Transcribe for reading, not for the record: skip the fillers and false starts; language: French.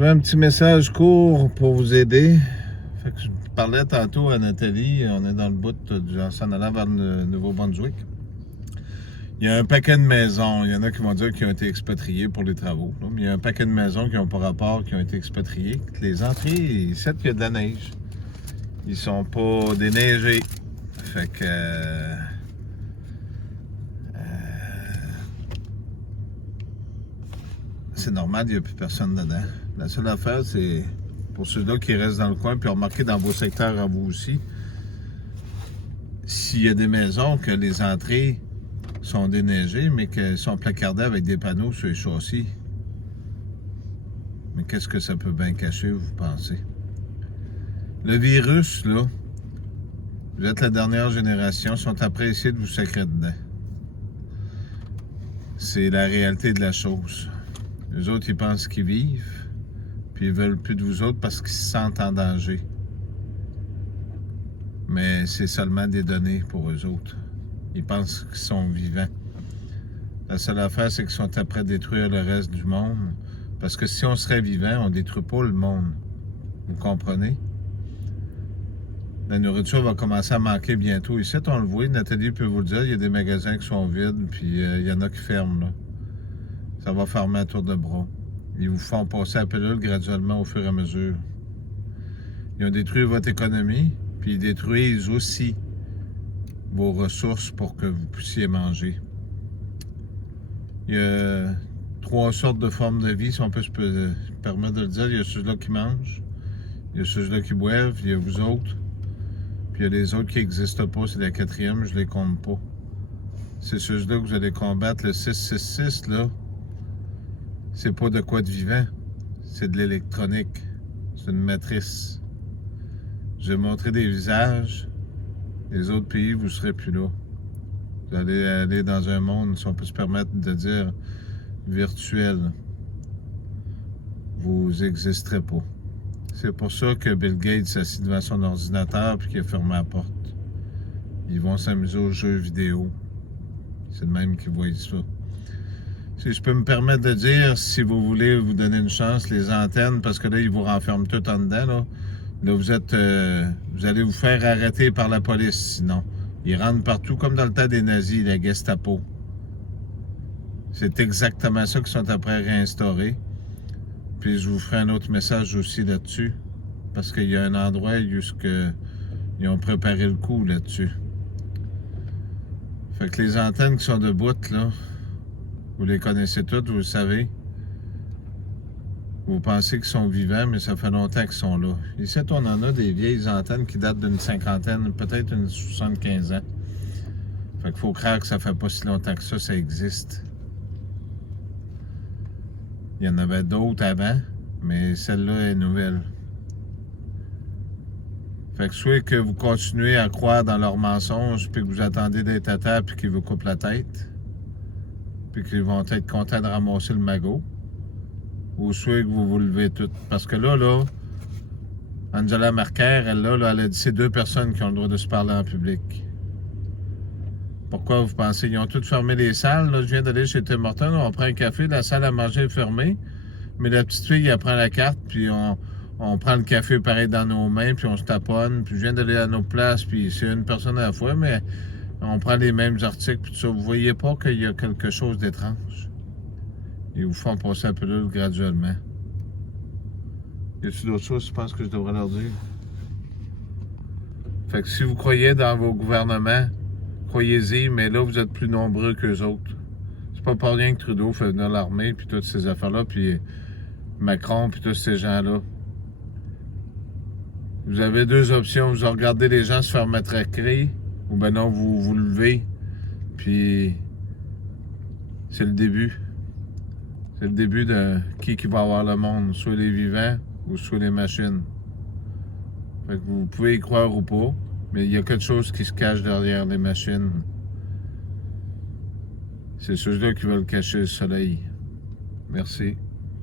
fais un petit message court pour vous aider. Fait que je parlais tantôt à Nathalie, on est dans le bout du s'en allant vers le Nouveau-Brunswick. Il y a un paquet de maisons, il y en a qui vont dire qu'ils ont été expatriés pour les travaux. Là. Mais il y a un paquet de maisons qui n'ont pas rapport, qui ont été expatriés. Les entrées, ils savent qu'il y a de la neige. Ils sont pas déneigés. Fait que... c'est normal, il n'y a plus personne dedans. La seule affaire, c'est pour ceux-là qui restent dans le coin, puis remarquez dans vos secteurs à vous aussi, s'il y a des maisons que les entrées sont déneigées, mais qu'elles sont placardées avec des panneaux sur les châssis. Mais qu'est-ce que ça peut bien cacher, vous pensez? Le virus, là, vous êtes la dernière génération, sont appréciés de vous sacrer dedans. C'est la réalité de la chose. Les autres, ils pensent qu'ils vivent, puis ils veulent plus de vous autres parce qu'ils se sentent en danger. Mais c'est seulement des données pour eux autres. Ils pensent qu'ils sont vivants. La seule affaire, c'est qu'ils sont après détruire le reste du monde. Parce que si on serait vivant, on ne détruit pas le monde. Vous comprenez? La nourriture va commencer à manquer bientôt. Ici, on le voit, Nathalie peut vous le dire, il y a des magasins qui sont vides, puis il y en a qui ferment, là. Ça va fermer à tour de bras. Ils vous font passer à la pilule graduellement au fur et à mesure. Ils ont détruit votre économie, puis ils détruisent aussi vos ressources pour que vous puissiez manger. Il y a 3 sortes de formes de vie, si on peut se permettre de le dire. Il y a ceux-là qui mangent, il y a ceux-là qui boivent, il y a vous autres, puis il y a les autres qui n'existent pas, c'est la 4e, je les compte pas. C'est ceux-là que vous allez combattre. Le 666, là, c'est pas de quoi de vivant, c'est de l'électronique, c'est une matrice. Je vais montrer des visages, les autres pays, vous ne serez plus là. Vous allez aller dans un monde, si on peut se permettre de dire, virtuel. Vous n'existerez pas. C'est pour ça que Bill Gates s'assit devant son ordinateur et qu'il a fermé la porte. Ils vont s'amuser aux jeux vidéo. C'est le même qui voit ça. Si je peux me permettre de dire, si vous voulez vous donner une chance, les antennes, parce que là, ils vous renferment tout en dedans, là. Là, vous allez vous faire arrêter par la police, sinon. Ils rentrent partout, comme dans le temps des nazis, la Gestapo. C'est exactement ça qu'ils sont après à réinstaurer. Puis je vous ferai un autre message aussi là-dessus, parce qu'il y a un endroit où ils ont préparé le coup là-dessus. Fait que les antennes qui sont debout, là, vous les connaissez toutes, vous le savez. Vous pensez qu'ils sont vivants, mais ça fait longtemps qu'ils sont là. Ici, on en a des vieilles antennes qui datent d'une cinquantaine, peut-être une 75 ans. Fait qu'il faut croire que ça fait pas si longtemps que ça existe. Il y en avait d'autres avant, mais celle-là est nouvelle. Fait que soit que vous continuez à croire dans leurs mensonges, puis que vous attendez d'être à terre, puis qu'ils vous coupent la tête, puis qu'ils vont être contents de ramasser le magot, ou soit que vous vous levez toutes. Parce que là, Angela Merkel, elle a dit c'est 2 personnes qui ont le droit de se parler en public. Pourquoi vous pensez? Ils ont toutes fermé les salles. Là, je viens d'aller chez Tim Hortons, on prend un café, la salle à manger est fermée, mais la petite fille, elle prend la carte, puis on prend le café pareil dans nos mains, puis on se taponne, puis je viens d'aller à nos places, puis c'est une personne à la fois, mais on prend les mêmes articles, puis tout ça. Vous voyez pas qu'il y a quelque chose d'étrange? Ils vous font passer la pilule graduellement. Y a-t-il d'autres choses, je pense que je devrais leur dire? Fait que si vous croyez dans vos gouvernements, croyez-y, mais là, vous êtes plus nombreux qu'eux autres. C'est pas pour rien que Trudeau fait venir l'armée, puis toutes ces affaires-là, puis Macron, puis tous ces gens-là. Vous avez 2 options. Vous regardez les gens se faire matraquer, ou ben non, vous vous levez, puis c'est le début. C'est le début de qui va avoir le monde, soit les vivants ou soit les machines. Fait que vous pouvez y croire ou pas, mais il y a quelque chose qui se cache derrière les machines. C'est ceux-là qui veulent cacher le soleil. Merci.